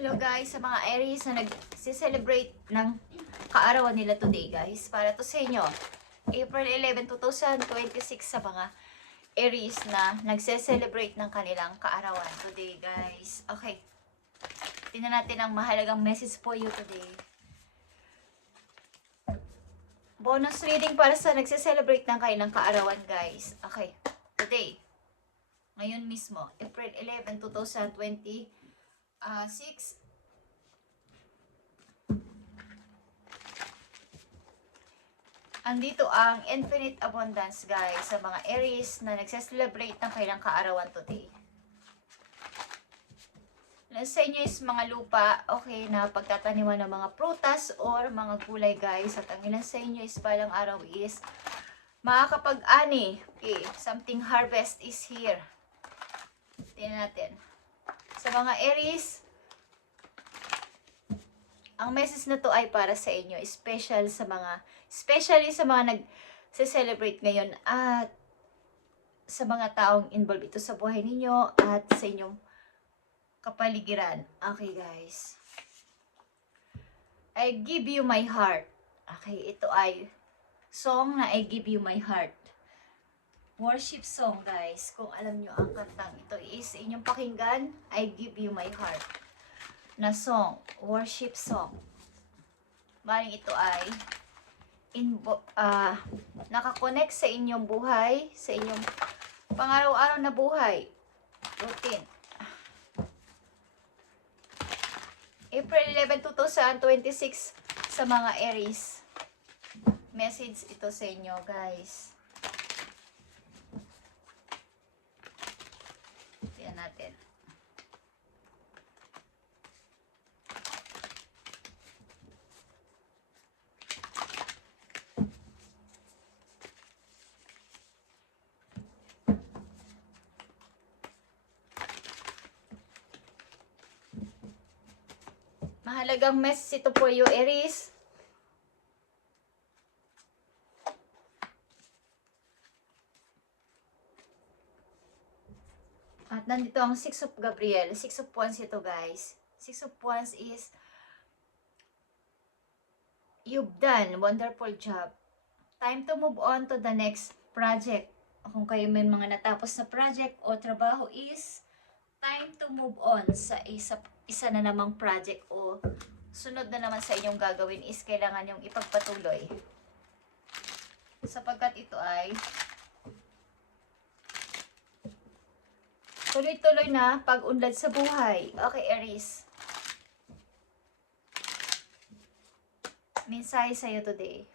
Hello guys, sa mga Aries na nag-celebrate ng kaarawan nila today guys. Para to sa inyo, April 11, 2026 sa mga Aries na nagse-celebrate ng kanilang kaarawan today guys. Okay, tingnan natin ang mahalagang message for you today. Bonus reading para sa nagse-celebrate ng kanilang kaarawan guys. Okay, today, ngayon mismo, April 11, 2026, andito ang infinite abundance guys sa mga Aries na nagse-celebrate ng kailang kaarawan today. Sa inyo is mga lupa, okay, na pagtataniman ng mga prutas or mga gulay guys. At ang ilan sa inyo is balang araw is makakapag-ani. Okay, something harvest is here. Tingnan natin. Sa mga Aries, ang message na to ay para sa inyo, especially sa mga nag-celebrate ngayon at sa mga taong involved ito sa buhay ninyo at sa inyong kapaligiran. Okay guys. I give you my heart. Okay, ito ay song na I give you my heart. Worship song guys. Kung alam nyo ang kantang ito is inyong pakinggan, I give you my heart na song, worship song. Maring ito ay nakakonect sa inyong buhay, sa inyong pang-araw-araw na buhay, routine. April 11, 2026 sa mga Aries. Message ito sa inyo guys. Tingnan natin. Mahalagang message ito for you, Aries. At nandito ang Six of Gabriel. Six of Wands ito, guys. Six of Wands is you've done wonderful job. Time to move on to the next project. Kung kayo may mga natapos na project o trabaho is time to move on sa isa na namang project o sunod na naman sa inyong gagawin is kailangan yung ipagpatuloy. Sapagkat ito ay tuloy-tuloy na pag-unlad sa buhay. Okay, Aries. Mensahe sa'yo today.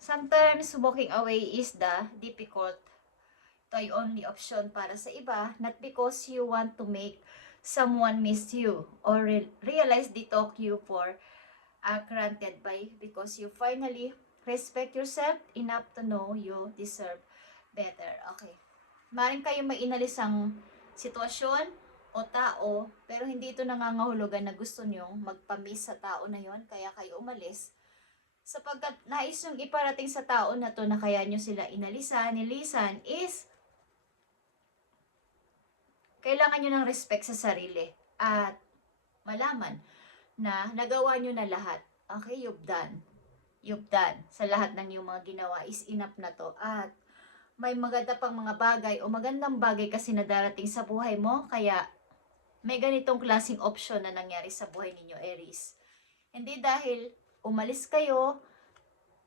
Sometimes walking away is the difficult. Ito ay only option para sa iba, not because you want to make someone miss you or realize they took you for granted by because you finally respect yourself enough to know you deserve better. Okay. Maring kayo may inalisang sitwasyon o tao, pero hindi ito nangangahulugan na gusto nyong magpamiss sa tao na yon, kaya kayo umalis. Sapagkat nais nyong iparating sa tao na to na kaya nyo sila nilisan is kailangan nyo ng respect sa sarili at malaman na nagawa nyo na lahat. Okay, you've done. You've done. Sa lahat ng iyong mga ginawa is enough na to. At may maganda pang mga bagay o magandang bagay kasi na darating sa buhay mo. Kaya may ganitong klaseng option na nangyari sa buhay ninyo, Aries. Hindi dahil umalis kayo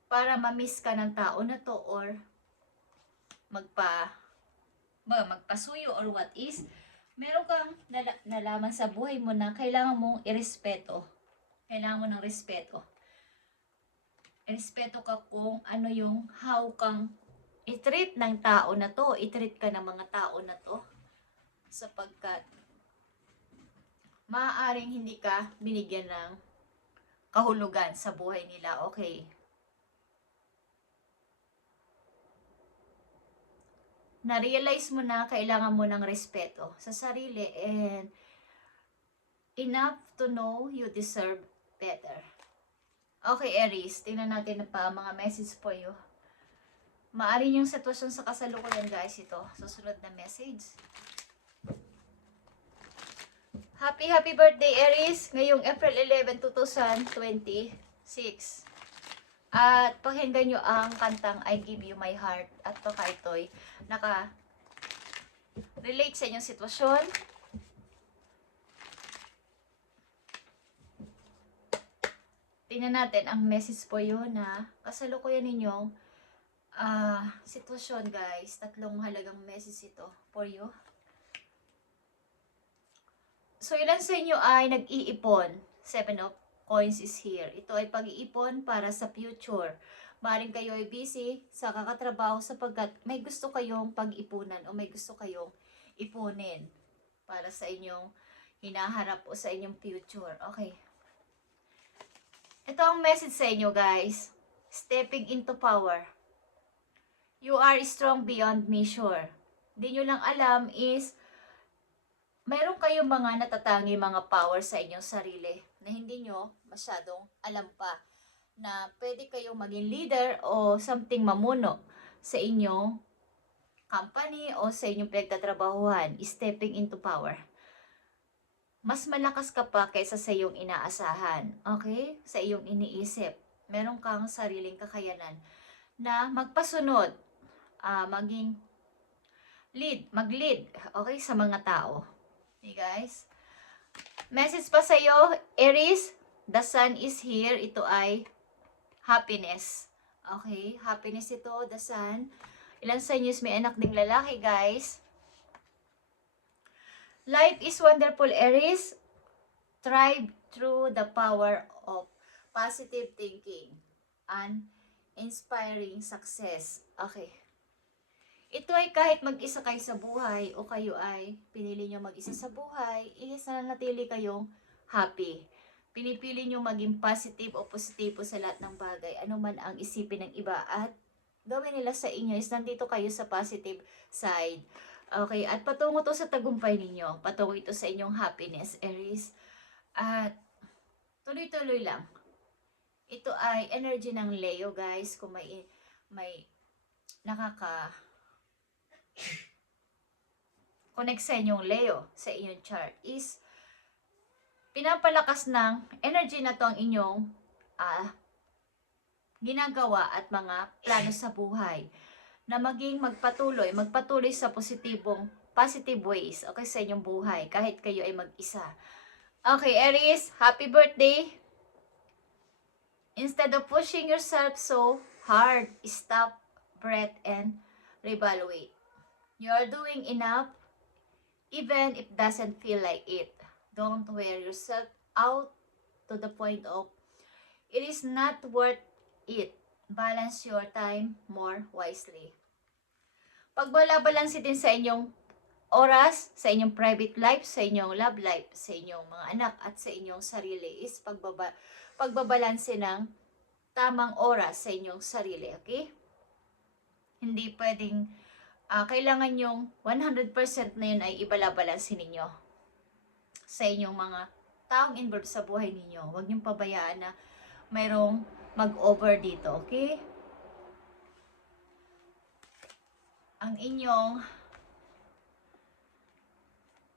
para ma-miss ka ng tao na to or magpasuyo or what is, meron kang nalaman sa buhay mo na kailangan mong irespeto. Kailangan mo ng respeto. Respeto ka kung ano yung how kang i-treat ng tao na to, i-treat ka ng mga tao na to. Sapagkat maaaring hindi ka binigyan ng kahulugan sa buhay nila. Okay. Na-realize mo na kailangan mo ng respeto sa sarili and enough to know you deserve better. Okay, Aries, tingnan natin pa mga message for you. Maaring yung sitwasyon sa kasalukuyan guys ito. Susunod na message. Happy birthday Aries! Ngayong April 11, 2026. At pakinggan nyo ang kantang I Give You My Heart. At baka ito'y naka-relate sa inyong sitwasyon. Tingnan natin ang message po yun na kasalukuyan ninyong sitwasyon guys. 3 halagang message ito for you. So ilan sa inyo ay nag-iipon? 7 of Coins is here. Ito ay pag-iipon para sa future. Maaaring kayo ay busy sa kakatrabaho sapagkat may gusto kayong pag-ipunan o may gusto kayong ipunin para sa inyong hinaharap o sa inyong future. Okay. Ito ang message sa inyo guys. Stepping into power. You are strong beyond measure. Di nyo lang alam is mayroon kayong mga natatangi mga power sa inyong sarili na hindi nyo masyadong alam pa na pwede kayong maging leader o something mamuno sa inyong company o sa inyong pinagtatrabahuhan. Stepping into power. Mas malakas ka pa kaysa sa iyong inaasahan. Okay? Sa iyong iniisip. Meron kang sariling kakayanan na magpasunod, maging mag-lead, okay, sa mga tao. Okay, guys? Message pa sa iyo, Aries, the sun is here. Ito ay happiness. Okay? Happiness ito, the sun. Ilan sa inyo may anak ding lalaki, guys? Life is wonderful, Aries. Thrive through the power of positive thinking and inspiring success. Okay. Ito ay kahit mag-isa kayo sa buhay o kayo ay pinili nyo mag-isa sa buhay, nananatili kayong happy. Pinipili nyo maging positive o positibo sa lahat ng bagay. Ano man ang isipin ng iba at gawin nila sa inyo is nandito kayo sa positive side. Okay, at patungo to sa tagumpay ninyo. Patungo ito sa inyong happiness, Aries. At tuloy-tuloy lang. Ito ay energy ng Leo, guys. Kung may connect sa inyong Leo, sa inyong chart, is pinapalakas ng energy na to ang inyong ginagawa at mga plano sa buhay na maging magpatuloy sa positive ways, okay, sa inyong buhay, kahit kayo ay mag-isa. Okay, Aries, happy birthday! Instead of pushing yourself so hard, stop, breath, and reevaluate. You are doing enough, even if it doesn't feel like it. Don't wear yourself out to the point of it is not worth it. Balance your time more wisely. Pagbalabalansin din sa inyong oras, sa inyong private life, sa inyong love life, sa inyong mga anak, at sa inyong sarili is pagbabalansin ng tamang oras sa inyong sarili, okay? Hindi pwedeng kailangan yung 100% na yun ay ibalabalansin ninyo sa inyong mga taong involved sa buhay ninyo. Huwag niyong pabayaan na mayroong mag-over dito, okay? Ang inyong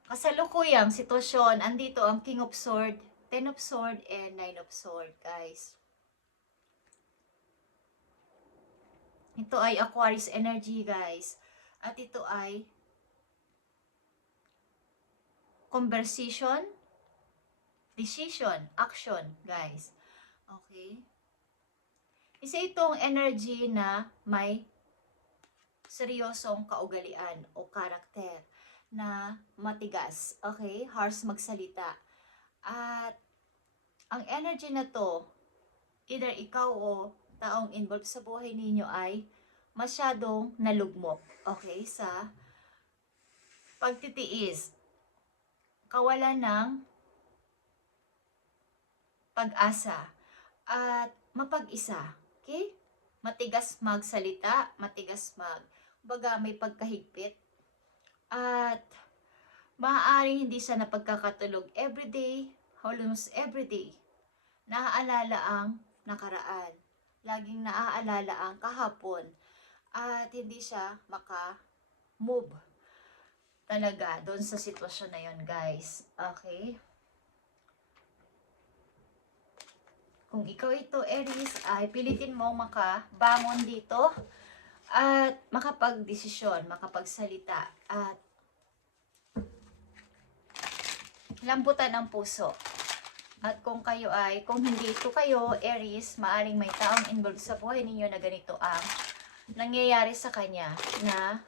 kasalukuyang sitwasyon, andito ang King of Swords, 10 of Swords, and 9 of Swords, guys. Ito ay Aquarius energy, guys. At ito ay conversation, decision, action, guys. Okay? Isa itong energy na may seryosong kaugalian o karakter na matigas. Okay? Harsh magsalita. At ang energy na to, either ikaw o taong involved sa buhay ninyo ay masyadong nalugmok, okay, sa pagtitiis, kawalan ng pag-asa, at mapag-isa, okay? Matigas magsalita, matigas baga may pagkahigpit, at maaaring hindi siya napagkakatulog everyday, almost everyday. Naaalala ang nakaraan. Laging naaalala ang kahapon. at hindi siya maka-move talaga doon sa sitwasyon na yon, guys. Okay? Kung ikaw ito, Aries, ay pilitin mo makabangon dito at makapag-desisyon, makapagsalita at lambutan ang puso. At kung kayo ay, kung hindi ito kayo, Aries, maaring may taong involved sa buhay ninyo na ganito ang nangyayari sa kanya na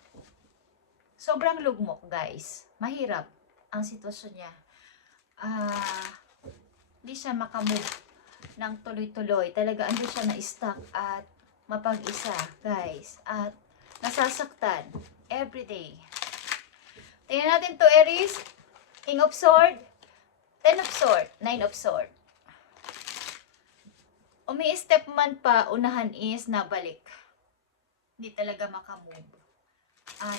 sobrang lugmok, guys. Mahirap ang sitwasyon niya. Hindi siya makamove ng tuloy-tuloy. Talaga ando siya na-stuck at mapag-isa, guys. At nasasaktan everyday. Tingnan natin to, Aries. King of Sword, Ten of Sword, Nine of Sword. Umi-step man pa, unahan is nabalik. Hindi talaga makamove.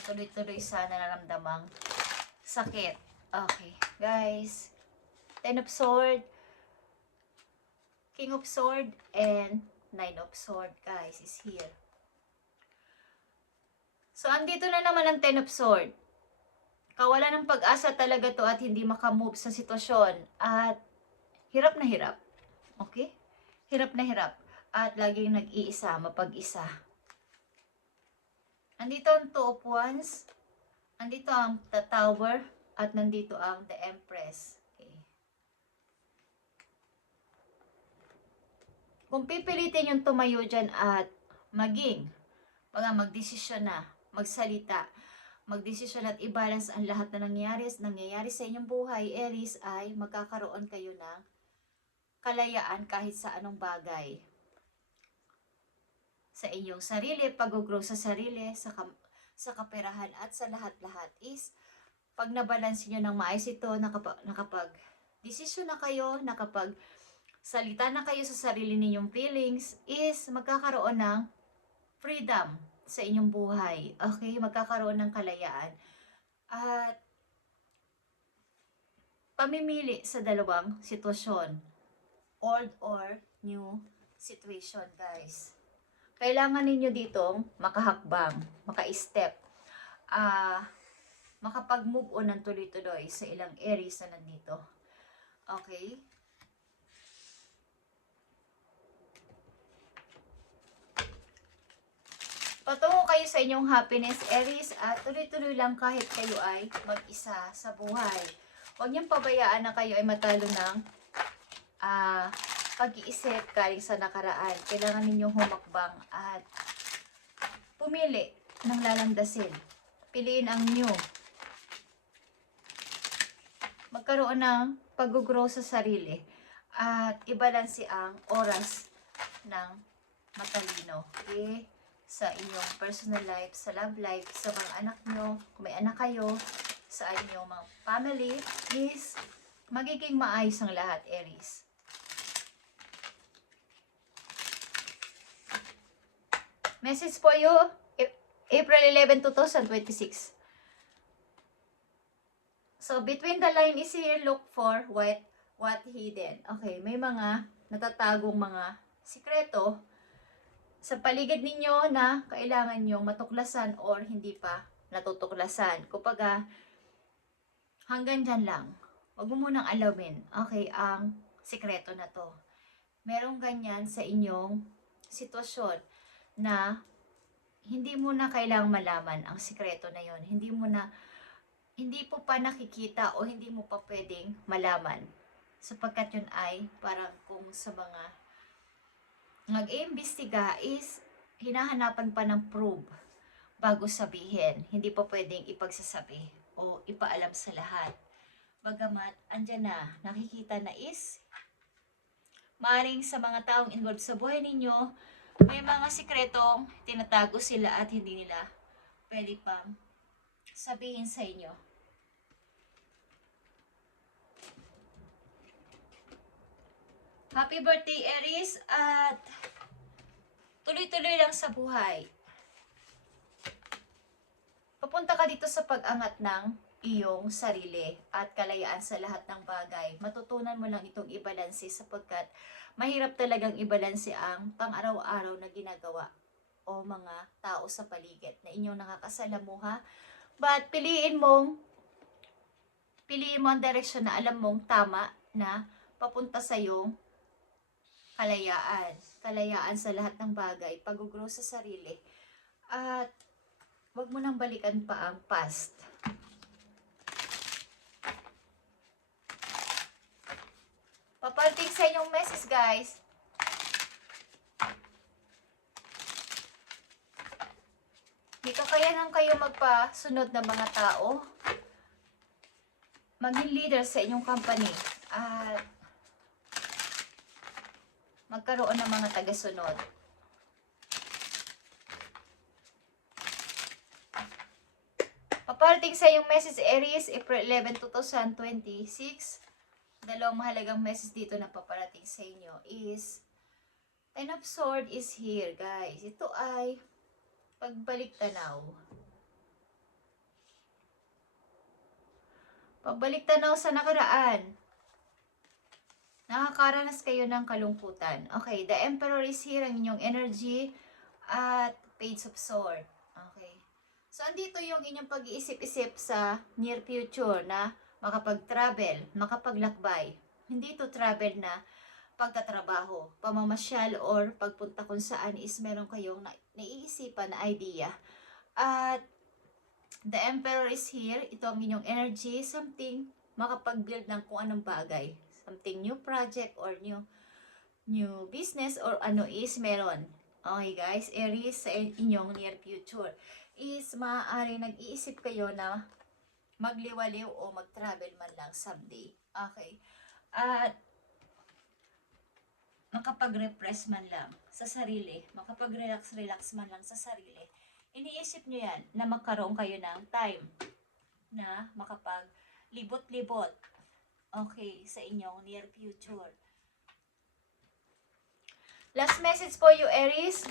Tuloy-tuloy sa nararamdamang sakit. Okay, guys. Ten of Sword, King of Sword, and Nine of Sword, guys, is here. So, andito na naman ang Ten of Sword. Kawalan ng pag-asa talaga to at hindi makamove sa sitwasyon. At hirap na hirap. Okay? Hirap na hirap. At laging nag-iisa, mapag-isa. Andito ang Two of Wands. Andito ang The Tower. At nandito ang The Empress. Okay. Kung pipilitin yung tumayo dyan at magdesisyon na, magsalita, magdesisyon at i-balance ang lahat na nangyayari sa inyong buhay, Aries, ay magkakaroon kayo ng kalayaan kahit sa anong bagay. Sa inyong sarili, pag-grow sa sarili, sa kaperahan at sa lahat-lahat is pag nabalance nyo ng maayos ito, nakapag-desisyon na kayo, nakapag-salita na kayo sa sarili ninyong feelings, is magkakaroon ng freedom sa inyong buhay. Okay? Magkakaroon ng kalayaan. At pamimili sa dalawang sitwasyon. Old or new situation, guys. Kailangan ninyo ditong makahakbang, maka-step, makapag-move on ng tuloy-tuloy sa ilang Aries na nandito. Okay? Patungo kayo sa inyong happiness, Aries, at tuloy-tuloy lang kahit kayo ay mag-isa sa buhay. Huwag niyong pabayaan na kayo ay matalo ng pag-iisip galing sa nakaraan. Kailangan ninyong humakbang at pumili ng lalandasin. Piliin ang new. Magkaroon ng pag-grow sa sarili at ibalansi ang oras ng matalino. Okay? Sa inyong personal life, sa love life, sa mga anak nyo, kung may anak kayo, sa inyong mga family, is magiging maayos ang lahat, Aries. Message for you, April 11, 2026. So, between the line is here, look for what hidden. Okay, may mga natatagong mga sikreto sa paligid ninyo na kailangan nyong matuklasan or hindi pa natutuklasan. Kumbaga, hanggang dyan lang. Huwag mo munang alamin, okay, ang sikreto na to. Merong ganyan sa inyong sitwasyon na hindi mo na kailangang malaman ang sikreto na yon. Hindi po pa nakikita o hindi mo pa pwedeng malaman. Sapagkat yun ay parang kung sa mga nag-iimbestiga is hinahanapan pa ng proof bago sabihin. Hindi pa pwedeng ipagsasabi o ipaalam sa lahat. Bagamat andyan na, nakikita na is maaaring sa mga taong involved sa buhay ninyo, may mga sikretong tinatago sila at hindi nila pwede pang sabihin sa inyo. Happy birthday, Aries, at tuloy-tuloy lang sa buhay. Papunta ka dito sa pag-angat ng iyong sarili at kalayaan sa lahat ng bagay. Matutunan mo lang itong ibalanse sapagkat mahirap talagang ibalanse ang pang-araw-araw na ginagawa o mga tao sa paligid na inyong nakakasalamuha. But piliin mo ang direksyon na alam mong tama na papunta sa iyong kalayaan. Kalayaan sa lahat ng bagay, pag-grow sa sarili. At wag mo nang balikan pa ang past. Paparating sa inyong message, guys. Di kakayanan kayo magpasunod ng mga tao. Maging leader sa inyong company. At magkaroon ng mga tagasunod. Paparating sa inyong message, Aries, April 11, 2026. Dalawang mahalagang message dito na paparating sa inyo is Ten of Swords is here, guys. Ito ay pagbalik tanaw. Pagbalik tanaw sa nakaraan. Nakakaranas kayo ng kalungkutan. Okay, the Emperor is here, ang inyong energy at Page of Swords. Okay. So, andito yung inyong pag-iisip-isip sa near future na makapag-travel, makapaglakbay. Hindi to travel na pagtatrabaho, pamamasyal, or pagpunta kung saan is meron kayong naiisipan na idea. At the Emperor is here. Ito ang inyong energy. Something makapag-build ng kung anong bagay. Something new project or new business or ano is meron. Okay guys, Aries, sa inyong near future is maaari nag-iisip kayo na magliwaliw o mag-travel man lang someday. Okay. At makapag-repress man lang sa sarili, makapag-relax man lang sa sarili. Iniisip nyo yan na magkaroon kayo ng time na makapag-libot-libot. Okay, sa inyong near future. Last message for you, Aries.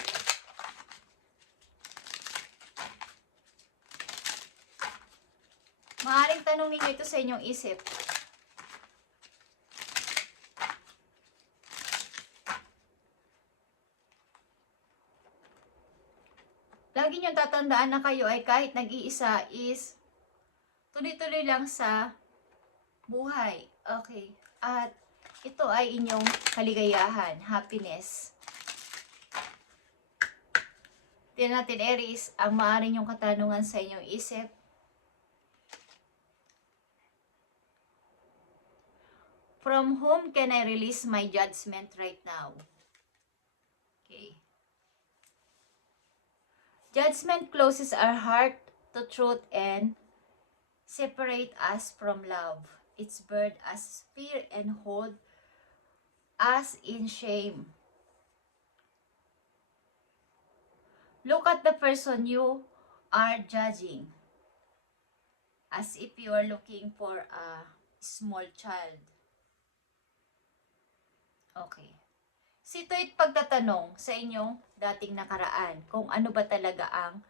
Maaaring tanong ninyo ito sa inyong isip. Lagi nyo tatandaan na kayo ay kahit nag-iisa is tuloy-tuloy lang sa buhay. Okay. At ito ay inyong kaligayahan, happiness. Tingnan natin, Aries, ang maaaring yung katanungan sa inyong isip. From whom can I release my judgment right now? Okay. Judgment closes our heart to truth and separate us from love. It's bird us fear and hold us in shame. Look at the person you are judging as if you are looking for a small child. Okay. Ito'y pagtatanong sa inyong dating nakaraan kung ano ba talaga ang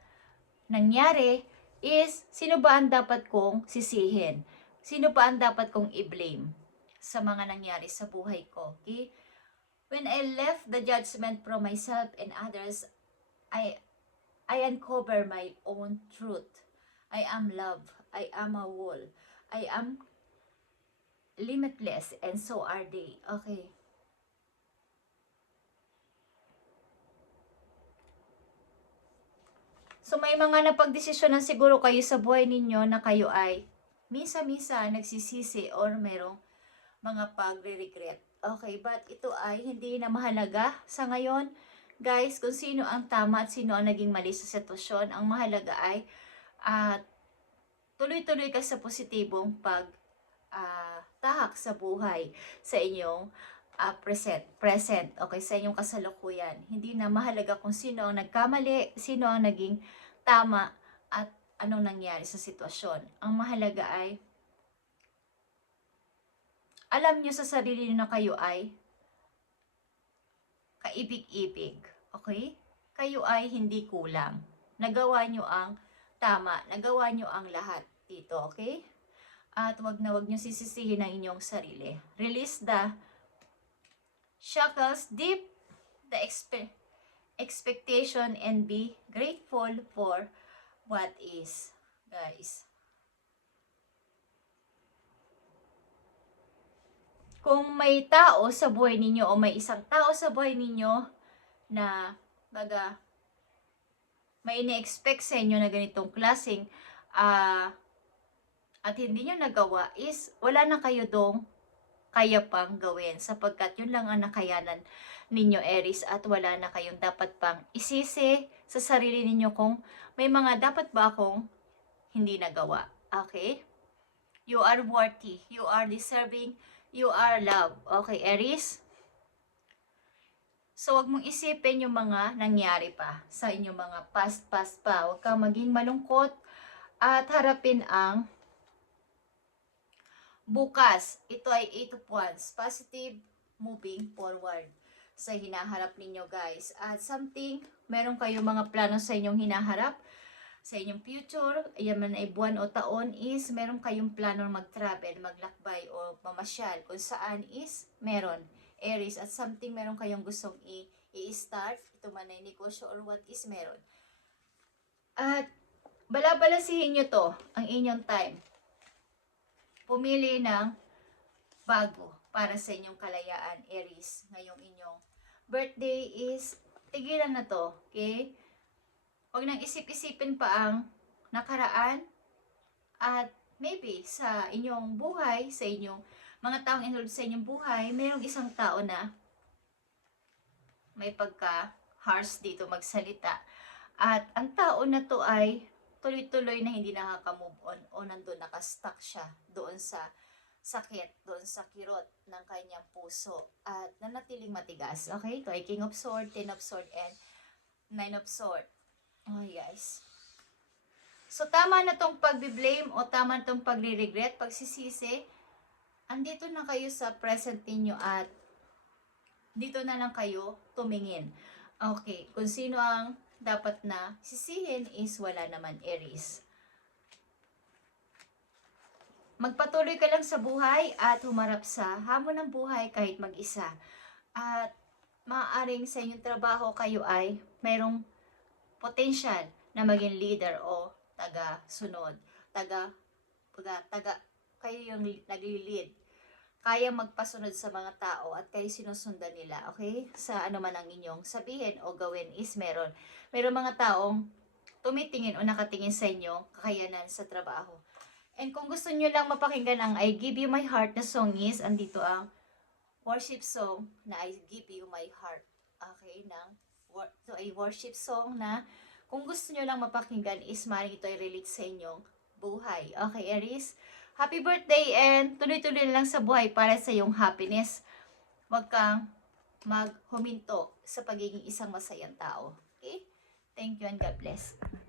nangyari is sino ba ang dapat kong sisihin? Sino ba ang dapat kong i-blame sa mga nangyari sa buhay ko? Okay? When I left the judgment from myself and others, I uncover my own truth. I am love. I am a wall. I am limitless and so are they. Okay. So may mga napagdesisyonan siguro kayo sa buhay ninyo na kayo ay misa-misa nagsisisi or merong mga pagre-regret. Okay, but ito ay hindi na mahalaga sa ngayon. Guys, kung sino ang tama at sino ang naging mali sa sitwasyon, ang mahalaga ay tuloy-tuloy ka sa positibong tahak sa buhay sa inyong present, okay, sa inyong kasalukuyan. Hindi na mahalaga kung sino ang nagkamali, sino ang naging tama, at anong nangyari sa sitwasyon. Ang mahalaga ay alam nyo sa sarili nyo na kayo ay kaibig-ibig. Okay? Kayo ay hindi kulang. Nagawa nyo ang tama. Nagawa nyo ang lahat dito. Okay? At wag na wag nyo sisisihin ang inyong sarili. Release the shackles deep, the expectation and be grateful for what is, guys. Kung may tao sa buhay ninyo o may isang tao sa buhay ninyo na baga may ini-expect sa inyo na ganitong klaseng at hindi nyo nagawa, is wala na kayo dong kaya pang gawin, sapagkat yun lang ang nakayanan ninyo, Aries, at wala na kayong dapat pang isisi sa sarili ninyo kung may mga dapat ba akong hindi nagawa. Okay? You are worthy, you are deserving, you are loved. Okay, Aries? So, wag mong isipin yung mga nangyari pa sa inyong mga past pa. Huwag kang maging malungkot at harapin ang bukas. Ito ay 8 of Wands. Positive, moving forward sa hinaharap ninyo, guys. At something, meron kayong mga plano sa inyong hinaharap, sa inyong future, ayan man ay buwan o taon, is meron kayong plano mag-travel, maglakbay o mamasyal. Kung saan is meron, Aries, at something meron kayong gustong i-start, ito man ay negosyo or what is meron. At balabalasihin nyo to, ang inyong time. Pumili ng bago para sa inyong kalayaan, Aries. Ngayong inyong birthday is, tigilan na to, okay? Huwag nang isip-isipin pa ang nakaraan at maybe sa inyong buhay, sa inyong mga taong involved sa inyong buhay, mayroong isang tao na may pagka-harsh dito magsalita. At ang tao na to ay tuloy-tuloy na hindi nakaka-move on o nandun nakastuck siya doon sa sakit, doon sa kirot ng kanyang puso at nanatiling matigas. Okay? Ito ay King of Swords, 10 of Swords, and 9 of Swords. Oh, guys. So, tama na tong pagbi-blame o tama na tong pagre-regret, pagsisisi. Andito na kayo sa present ninyo at dito na lang kayo tumingin. Okay, kung sino ang dapat na sisihin is wala naman, Aries. Magpatuloy ka lang sa buhay at humarap sa hamon ng buhay kahit mag-isa. At maaaring sa inyong trabaho kayo ay mayroong potential na maging leader o taga-sunod. Kayo yung nagli-lead. Kaya magpasunod sa mga tao at kayo sinusundan nila, okay? Sa ano man ang inyong sabihin o gawin is meron. Meron mga taong tumitingin o nakatingin sa inyo kakayanan sa trabaho. And kung gusto nyo lang mapakinggan ang I Give You My Heart na song is, andito ang worship song na I Give You My Heart. Okay? Ito ay worship song na kung gusto nyo lang mapakinggan is maaaring ito ay relate sa inyong buhay. Okay, Aries? Happy birthday and tuloy-tuloy lang sa buhay para sa iyong happiness. Huwag kang maghuminto sa pagiging isang masayang tao. Okay? Thank you and God bless.